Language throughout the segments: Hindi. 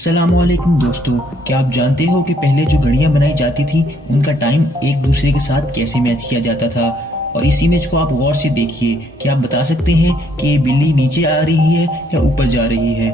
अस्सलामुअलैकुम दोस्तों, क्या आप जानते हो कि पहले जो घड़ियां बनाई जाती थी उनका टाइम एक दूसरे के साथ कैसे मैच किया जाता था। और इस इमेज को आप गौर से देखिए कि आप बता सकते हैं कि ये बिल्ली नीचे आ रही है या ऊपर जा रही है।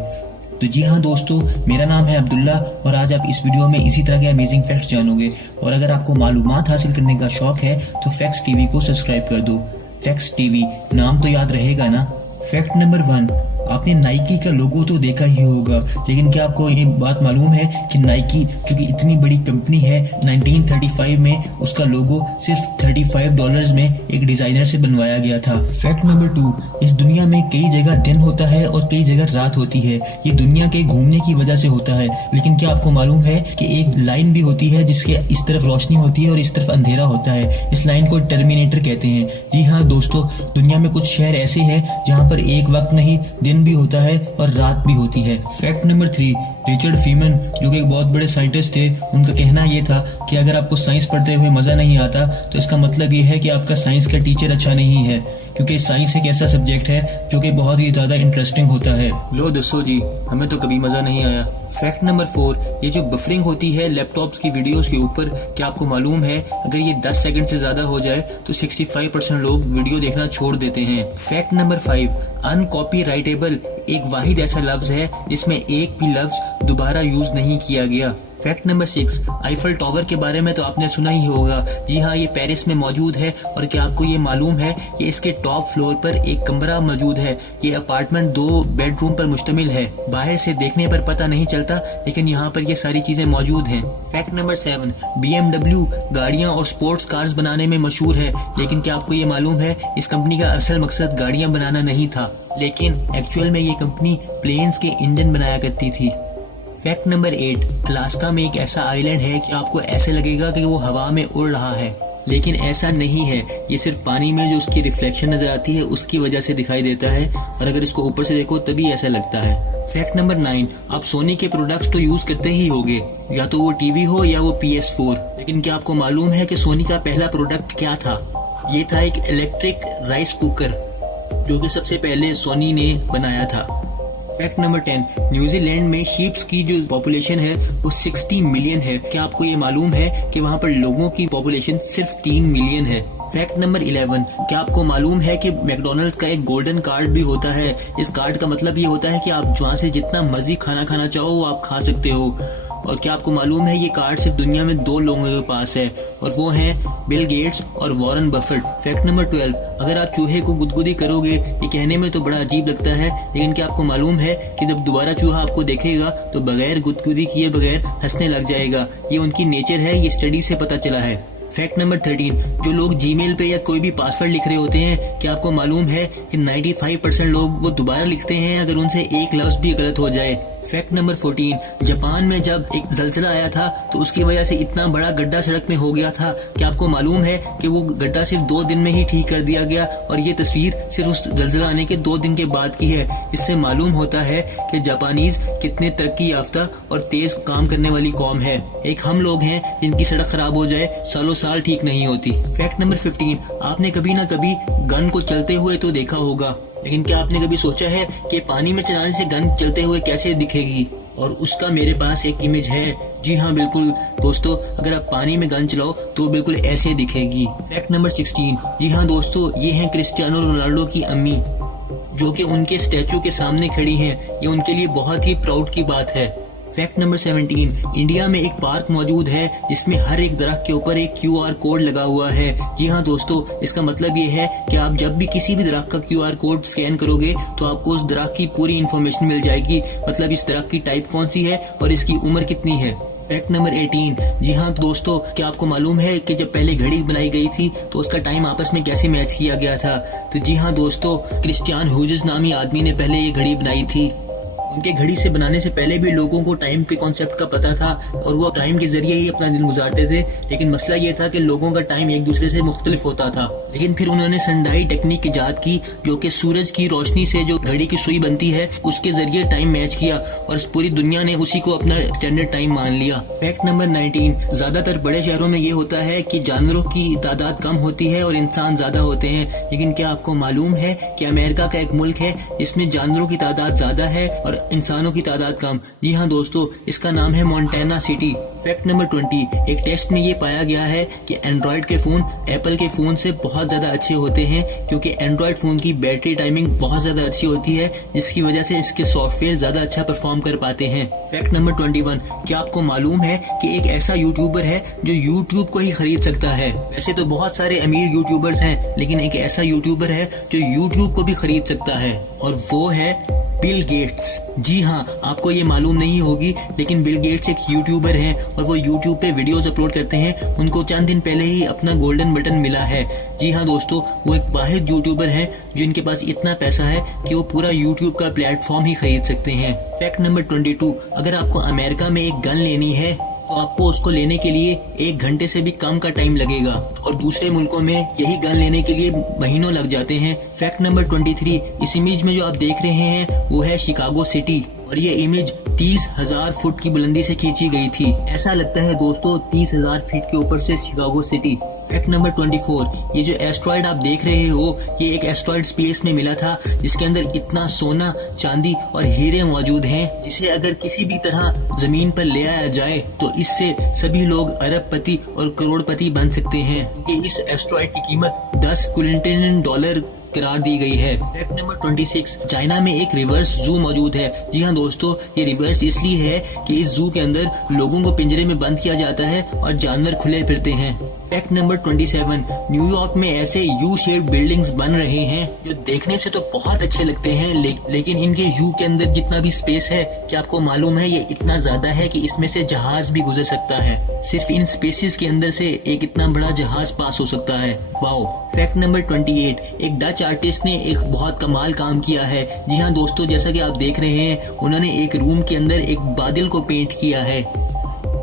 तो जी हाँ दोस्तों, मेरा नाम है अब्दुल्ला और आज आप इस वीडियो में इसी तरह के अमेजिंग फैक्ट्स जानोगे। और अगर आपको मालूमात हासिल करने का शौक है तो फैक्ट्स टीवी को सब्सक्राइब कर दो। फैक्ट्स टीवी नाम तो याद रहेगा ना। फैक्ट नंबर 1, आपने नाइकी का लोगो तो देखा ही होगा, लेकिन क्या आपको ये बात मालूम है कि नाइकी जो कि इतनी बड़ी कंपनी है, 1935 में उसका लोगो सिर्फ $35 में एक डिजाइनर से बनवाया गया था। फैक्ट नंबर 2, इस दुनिया में कई जगह दिन होता है और कई जगह रात होती है। ये दुनिया के घूमने की वजह से होता है, लेकिन क्या आपको मालूम है कि एक लाइन भी होती है जिसके इस तरफ रोशनी होती है और इस तरफ अंधेरा होता है। इस लाइन को टर्मिनेटर कहते हैं। जी हाँ दोस्तों, दुनिया में कुछ शहर ऐसे हैं जहाँ पर एक वक्त नहीं दिन भी होता है और रात भी होती है। फैक्ट नंबर 3, रिचर्ड फीमन जो कि एक बहुत बड़े साइंटिस्ट थे, उनका कहना यह था कि अगर आपको साइंस पढ़ते हुए मजा नहीं आता तो इसका मतलब ये है कि आपका साइंस का टीचर अच्छा नहीं है, क्योंकि साइंस एक ऐसा सब्जेक्ट है जो कि बहुत ही ज्यादा इंटरेस्टिंग होता है। लो दसो जी, हमें तो कभी मजा नहीं आया। फैक्ट नंबर 4, ये जो बफरिंग होती है लैपटॉप्स की वीडियोस के ऊपर, क्या आपको मालूम है अगर ये 10 सेकंड से ज्यादा हो जाए तो 65% लोग वीडियो देखना छोड़ देते हैं। फैक्ट नंबर 5, अनकॉपीराइटेबल एक वाहिद ऐसा लफ्ज है जिसमें एक भी लफ्ज दोबारा यूज नहीं किया गया। फैक्ट नंबर 6, आईफल टावर के बारे में तो आपने सुना ही होगा। जी हाँ, ये पेरिस में मौजूद है। और क्या आपको ये मालूम है कि इसके टॉप फ्लोर पर एक कमरा मौजूद है। ये अपार्टमेंट 2 बेडरूम पर मुश्तमिल है। बाहर से देखने पर पता नहीं चलता, लेकिन यहाँ पर ये सारी चीजें मौजूद हैं। फैक्ट नंबर 7, BMW गाड़ियाँ और स्पोर्ट्स कार्स बनाने में मशहूर है, लेकिन क्या आपको ये मालूम है इस कंपनी का असल मकसद गाड़ियाँ बनाना नहीं था, लेकिन एक्चुअल में ये कंपनी प्लेन्स के इंजन बनाया करती थी। फैक्ट नंबर 8, अलास्का में एक ऐसा आइलैंड है कि आपको ऐसे लगेगा कि वो हवा में उड़ रहा है, लेकिन ऐसा नहीं है। ये सिर्फ पानी में जो उसकी रिफ्लेक्शन नजर आती है उसकी वजह से दिखाई देता है, और अगर इसको ऊपर से देखो तभी ऐसा लगता है। फैक्ट नंबर 9, आप सोनी के प्रोडक्ट्स तो यूज करते ही होंगे, या तो वो टीवी हो या वो PS4, लेकिन क्या आपको मालूम है कि सोनी का पहला प्रोडक्ट क्या था? ये था एक इलेक्ट्रिक राइस कुकर, जो कि सबसे पहले सोनी ने बनाया था। फैक्ट नंबर 10, न्यूजीलैंड में शीप्स की जो पॉपुलेशन है वो 60 मिलियन है। क्या आपको ये मालूम है कि वहाँ पर लोगों की पॉपुलेशन सिर्फ 3 मिलियन है। फैक्ट नंबर 11, क्या आपको मालूम है कि मैकडोनल्ड्स का एक गोल्डन कार्ड भी होता है। इस कार्ड का मतलब ये होता है कि आप वहाँ से जितना मर्जी खाना खाना चाहो वो आप खा सकते हो। और क्या आपको मालूम है ये कार्ड सिर्फ दुनिया में 2 लोगों के पास है, और वो हैं बिल गेट्स और वॉरेन बफेट। फैक्ट नंबर 12, अगर आप चूहे को गुदगुदी करोगे, ये कहने में तो बड़ा अजीब लगता है, लेकिन क्या आपको मालूम है कि जब दोबारा चूहा आपको देखेगा तो बगैर गुदगुदी किए बगैर हंसने लग जाएगा। ये उनकी नेचर है, ये स्टडी से पता चला है। फैक्ट नंबर 13, जो लोग जीमेल पे या कोई भी पासवर्ड लिख रहे होते हैं, क्या आपको मालूम है कि 95% लोग वो दोबारा लिखते हैं अगर उनसे एक लफ्ज भी गलत हो जाए। फैक्ट नंबर 14, जापान में जब एक जलजला आया था तो उसकी वजह से इतना बड़ा गड्ढा सड़क में हो गया था। क्या आपको मालूम है कि वो गड्ढा सिर्फ 2 दिन में ही ठीक कर दिया गया, और ये तस्वीर सिर्फ उस जलजला आने के 2 दिन के बाद की है। इससे मालूम होता है कि जापानीज कितने तरक्की याफ्ता और तेज काम करने वाली कौम है। एक हम लोग हैं जिनकी सड़क खराब हो जाए सालों साल ठीक नहीं होती। फैक्ट नंबर 15, आपने कभी ना कभी गन को चलते हुए तो देखा होगा, लेकिन क्या आपने कभी सोचा है कि पानी में चलाने से गन चलते हुए कैसे दिखेगी? और उसका मेरे पास एक इमेज है। जी हाँ बिल्कुल दोस्तों, अगर आप पानी में गन चलाओ तो बिल्कुल ऐसे दिखेगी। फैक्ट नंबर 16, जी हाँ दोस्तों, ये हैं क्रिस्टियानो रोनाल्डो की अम्मी, जो कि उनके स्टैचू के सामने खड़ी हैं। ये उनके लिए बहुत ही प्राउड की बात है। फैक्ट नंबर 17, इंडिया में एक पार्क मौजूद है जिसमें हर एक दरख्त के ऊपर एक QR कोड लगा हुआ है। जी हाँ दोस्तों, इसका मतलब ये है कि आप जब भी किसी भी दरख्त का QR कोड स्कैन करोगे तो आपको उस दरख्त की पूरी इन्फॉर्मेशन मिल जाएगी, मतलब इस दरख्त की टाइप कौन सी है और इसकी उम्र कितनी है। फैक्ट नंबर 18, जी हाँ दोस्तों, क्या आपको मालूम है कि जब पहले घड़ी बनाई गई थी तो उसका टाइम आपस में कैसे मैच किया गया था? तो जी हाँ दोस्तों, क्रिस्टियान ह्यूजेस नामी आदमी ने पहले ये घड़ी बनाई थी। उनके घड़ी से बनाने से पहले भी लोगों को टाइम के कॉन्सेप्ट का पता था और वो टाइम के जरिए ही अपना दिन गुजारते थे, लेकिन मसला ये था कि लोगों का टाइम एक दूसरे से मुख्तलिफ होता था। लेकिन फिर उन्होंने सनडाई टेक्निक इजाद की, जो कि सूरज की रोशनी से जो घड़ी की सुई बनती है उसके जरिए टाइम मैच किया, और पूरी दुनिया ने उसी को अपना स्टैंडर्ड टाइम मान लिया। फैक्ट नंबर 19, ज्यादातर बड़े शहरों में ये होता है कि जानवरों की तादाद कम होती है और इंसान ज्यादा होते हैं, लेकिन क्या आपको मालूम है कि अमेरिका का एक मुल्क है जिसमें जानवरों की तादाद ज्यादा है और इंसानों की तादाद कम। जी हाँ दोस्तों, इसका नाम है मोंटाना सिटी। फैक्ट नंबर 20, एक टेस्ट में ये पाया गया है कि एंड्रॉयड के फोन एप्पल के फोन से बहुत ज्यादा अच्छे होते हैं, क्योंकि एंड्रॉयड फोन की बैटरी टाइमिंग बहुत ज्यादा अच्छी होती है, जिसकी वजह से इसके सॉफ्टवेयर ज्यादा अच्छा परफॉर्म कर पाते हैं। फैक्ट नंबर 21, क्या आपको मालूम है कि एक ऐसा यूट्यूबर है जो यूट्यूब को ही खरीद सकता है। वैसे तो बहुत सारे अमीर यूट्यूबर्स हैं, लेकिन एक ऐसा यूट्यूबर है जो यूट्यूब को भी खरीद सकता है, और वो है बिल गेट्स। जी हाँ, आपको ये मालूम नहीं होगी, लेकिन बिल गेट्स एक यूट्यूबर हैं और वो यूट्यूब पे वीडियोस अपलोड करते हैं। उनको चंद दिन पहले ही अपना गोल्डन बटन मिला है। जी हाँ दोस्तों, वो एक वाहिद यूट्यूबर हैं जिनके पास इतना पैसा है कि वो पूरा यूट्यूब का प्लेटफॉर्म ही खरीद सकते हैं। फैक्ट नंबर 22, अगर आपको अमेरिका में एक गन लेनी है तो आपको उसको लेने के लिए 1 घंटे से भी कम का टाइम लगेगा, और दूसरे मुल्कों में यही गन लेने के लिए महीनों लग जाते हैं। फैक्ट नंबर 23, इस इमेज में जो आप देख रहे हैं वो है शिकागो सिटी, और ये इमेज 30,000 फुट की बुलंदी से खींची गई थी। ऐसा लगता है दोस्तों 30,000 फीट के ऊपर से शिकागो सिटी। फैक्ट नंबर 24, ये जो एस्ट्रॉयड आप देख रहे हो, ये एक एस्ट्रॉयड स्पेस में मिला था जिसके अंदर इतना सोना, चांदी और हीरे मौजूद हैं, जिसे अगर किसी भी तरह जमीन पर ले आया जाए तो इससे सभी लोग अरबपति और करोड़पति बन सकते हैं, क्योंकि इस एस्ट्रॉयड की कीमत $10 क्विंटल करार दी गई है। फैक्ट नंबर 26, चाइना में एक रिवर्स जू मौजूद है। जी हाँ दोस्तों, ये रिवर्स इसलिए है कि इस जू के अंदर लोगों को पिंजरे में बंद किया जाता है और जानवर खुले फिरते हैं। फैक्ट नंबर 27, न्यूयॉर्क में ऐसे यू शेप्ड बिल्डिंग्स बन रहे हैं जो देखने से तो बहुत अच्छे लगते हैं, लेकिन इनके यू के अंदर जितना भी स्पेस है, क्या आपको मालूम है, ये इतना ज्यादा है कि इसमें से जहाज भी गुजर सकता है। सिर्फ इन स्पेसेस के अंदर से एक इतना बड़ा जहाज पास हो सकता है। वाओ। फैक्ट नंबर 28, एक डच आर्टिस्ट ने एक बहुत कमाल काम किया है। जी हाँ दोस्तों, जैसा कि आप देख रहे हैं, उन्होंने एक रूम के अंदर एक बादल को पेंट किया है।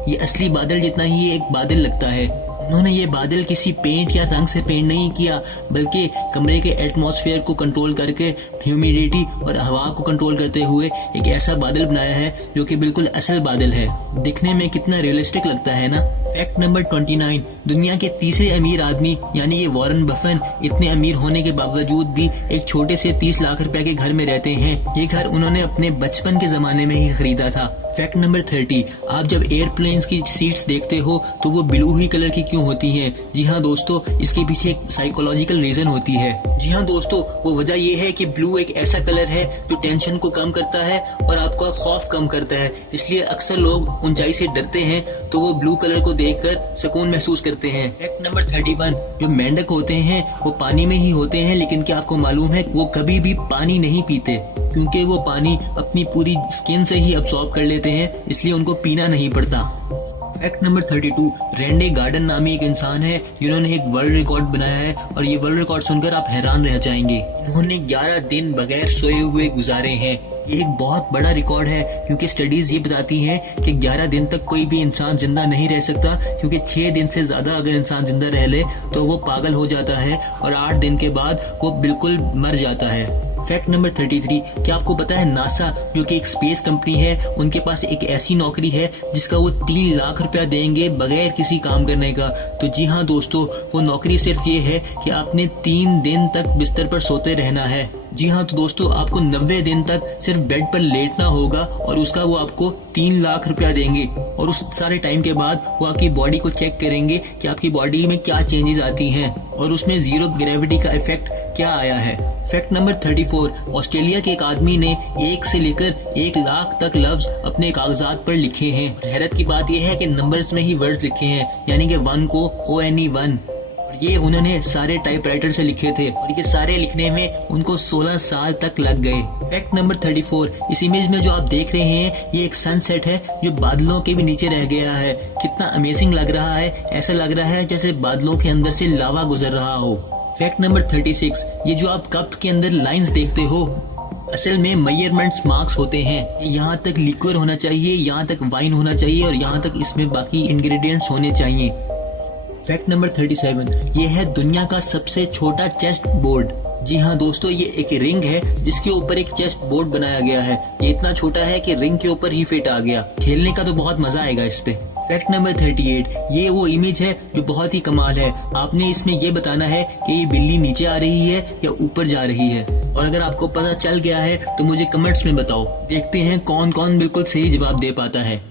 ये असली बादल जितना ही एक बादल लगता है। उन्होंने ये बादल किसी पेंट या रंग से पेंट नहीं किया, बल्कि कमरे के एटमॉस्फेयर को कंट्रोल करके ह्यूमिडिटी और हवा को कंट्रोल करते हुए एक ऐसा बादल बनाया है जो कि बिल्कुल असल बादल है। दिखने में कितना रियलिस्टिक लगता है ना। फैक्ट नंबर 29, दुनिया के तीसरे अमीर आदमी यानी ये वॉरेन बफेट इतने अमीर होने के बावजूद भी एक छोटे से 30 लाख रुपए के घर में रहते हैं। ये घर उन्होंने अपने बचपन के जमाने में ही खरीदा था। फैक्ट नंबर 30, आप जब एयरप्लेन्स की सीट्स देखते हो तो वो ब्लू ही कलर की क्यों होती हैं? जी हाँ दोस्तों, इसके पीछे एक साइकोलॉजिकल रीजन होती है। जी हाँ दोस्तों, वो वजह ये है कि ब्लू एक ऐसा कलर है जो टेंशन को कम करता है और आपका खौफ कम करता है, इसलिए अक्सर लोग ऊंचाई से डरते हैं तो वो ब्लू कलर को देखकर सुकून महसूस करते हैं। फैक्ट नंबर 31, जो मेंढक होते हैं वो पानी में ही होते हैं, लेकिन क्या आपको मालूम है वो कभी भी पानी नहीं पीते, क्योंकि वो पानी अपनी पूरी स्किन से ही अब्सॉर्ब कर लेते हैं, इसलिए उनको पीना नहीं पड़ता। फैक्ट नंबर 32, रेंडे गार्डन नामी एक इंसान है जिन्होंने एक वर्ल्ड रिकॉर्ड बनाया है, और ये वर्ल्ड रिकॉर्ड सुनकर आप हैरान रह जाएंगे। उन्होंने 11 दिन बगैर सोए हुए गुजारे हैं। ये एक बहुत बड़ा रिकॉर्ड है, क्योंकि स्टडीज ये बताती हैं कि 11 दिन तक कोई भी इंसान जिंदा नहीं रह सकता, क्योंकि 6 दिन से ज्यादा अगर इंसान जिंदा रह ले तो वो पागल हो जाता है, और 8 दिन के बाद वो बिल्कुल मर जाता है। फैक्ट नंबर 33, क्या आपको पता है नासा जो कि एक स्पेस कंपनी है, उनके पास एक ऐसी नौकरी है जिसका वो 3 लाख रुपया देंगे बगैर किसी काम करने का। तो जी हाँ दोस्तों, वो नौकरी सिर्फ ये है कि आपने 3 दिन तक बिस्तर पर सोते रहना है। जी हाँ तो दोस्तों, आपको 90 दिन तक सिर्फ बेड पर लेटना होगा और उसका वो आपको 3 लाख रुपया देंगे, और उस सारे टाइम के बाद वो आपकी बॉडी को चेक करेंगे कि आपकी बॉडी में क्या चेंजेस आती हैं और उसमें जीरो ग्रेविटी का इफेक्ट क्या आया है। फैक्ट नंबर 34, ऑस्ट्रेलिया के एक आदमी ने 1 से लेकर 1 लाख तक लफ्ज अपने कागजात पर लिखे हैं। हैरत की बात यह है कि नंबर्स में ही वर्ड्स लिखे हैं, यानी कि 1 को ONE1। ये उन्होंने सारे टाइपराइटर से लिखे थे, और ये सारे लिखने में उनको 16 साल तक लग गए। फैक्ट नंबर 34, इस इमेज में जो आप देख रहे हैं ये एक सनसेट है जो बादलों के भी नीचे रह गया है। कितना अमेजिंग लग रहा है, ऐसा लग रहा है जैसे बादलों के अंदर से लावा गुजर रहा हो। फैक्ट नंबर 36, ये जो आप कप के अंदर लाइंस देखते हो, असल में मेजरमेंट्स मार्क्स होते हैं। यहाँ तक लिक्विड होना चाहिए, यहाँ तक वाइन होना चाहिए, और यहाँ तक इसमें बाकी इंग्रेडिएंट्स होने चाहिए। फैक्ट नंबर 37, ये है दुनिया का सबसे छोटा चेस्ट बोर्ड। जी हाँ दोस्तों, ये एक रिंग है जिसके ऊपर एक चेस्ट बोर्ड बनाया गया है। ये इतना छोटा है कि रिंग के ऊपर ही फिट आ गया। खेलने का तो बहुत मजा आएगा इस पे। फैक्ट नंबर 38, ये वो इमेज है जो बहुत ही कमाल है। आपने इसमें ये बताना है कि ये बिल्ली नीचे आ रही है या ऊपर जा रही है। और अगर आपको पता चल गया है तो मुझे कमेंट्स में बताओ। देखते हैं कौन कौन बिल्कुल सही जवाब दे पाता है।